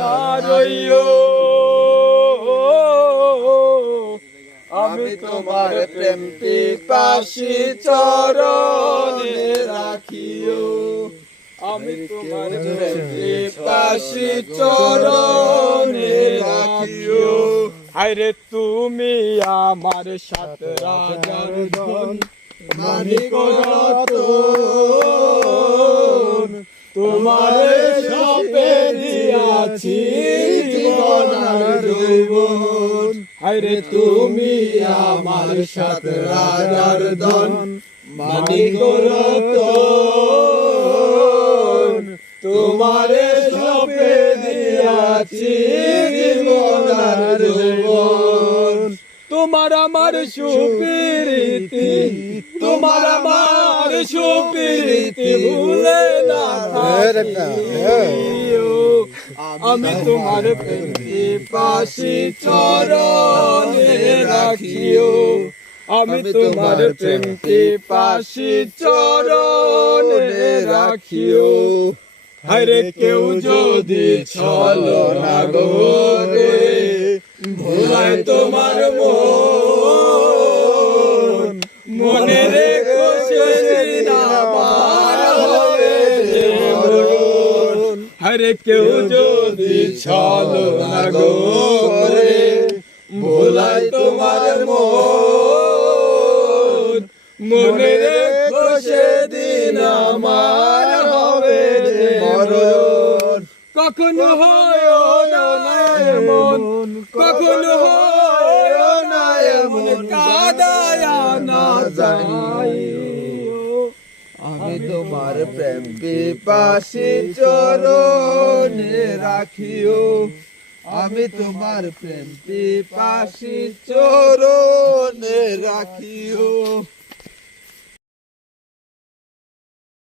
না রইও। আমি তোমার প্রেম পিপাসী চরণে রাখিও। আমি তোমার প্রেম পিপাসী চরণে রাখিও। আরে তুমি আমার সাত রাজার ধন, মানিক রতন, তোমারে সপে দিয়াছি জীবন আর যৌবন। আরে তুমি আমার সাত রাজার ধন, মানিক রতন, তোমারে সপে দিয়াছি জীবন আর যৌবন। তোমার আমার সুপ্রীতি, তোমার আমার সুপ্রীতি ভুলে না থাকিও। আমি তোমার প্রেম পিপাসী চরণে রাখিও। আমি তোমার প্রেম পিপাসী চরণে রাখিও। হরে কেউ যদি ছলনা করে ভোলায় তোমার মন, মনে রেখো সেদিন আমার হবে যে মরণ। হরে কেউ যদি ছলনা করে ভোলায় তোমার মন, মনে রেখো সেদিন আমার হবে যে মরণ। কখনো হয় না এমন, কখনো হয় না এমন, কাদায়া না যাইও। আমি তোমার প্রেম পিপাসী চরণে রাখিও। আমি তোমার প্রেম পিপাসী চরণে রাখিও।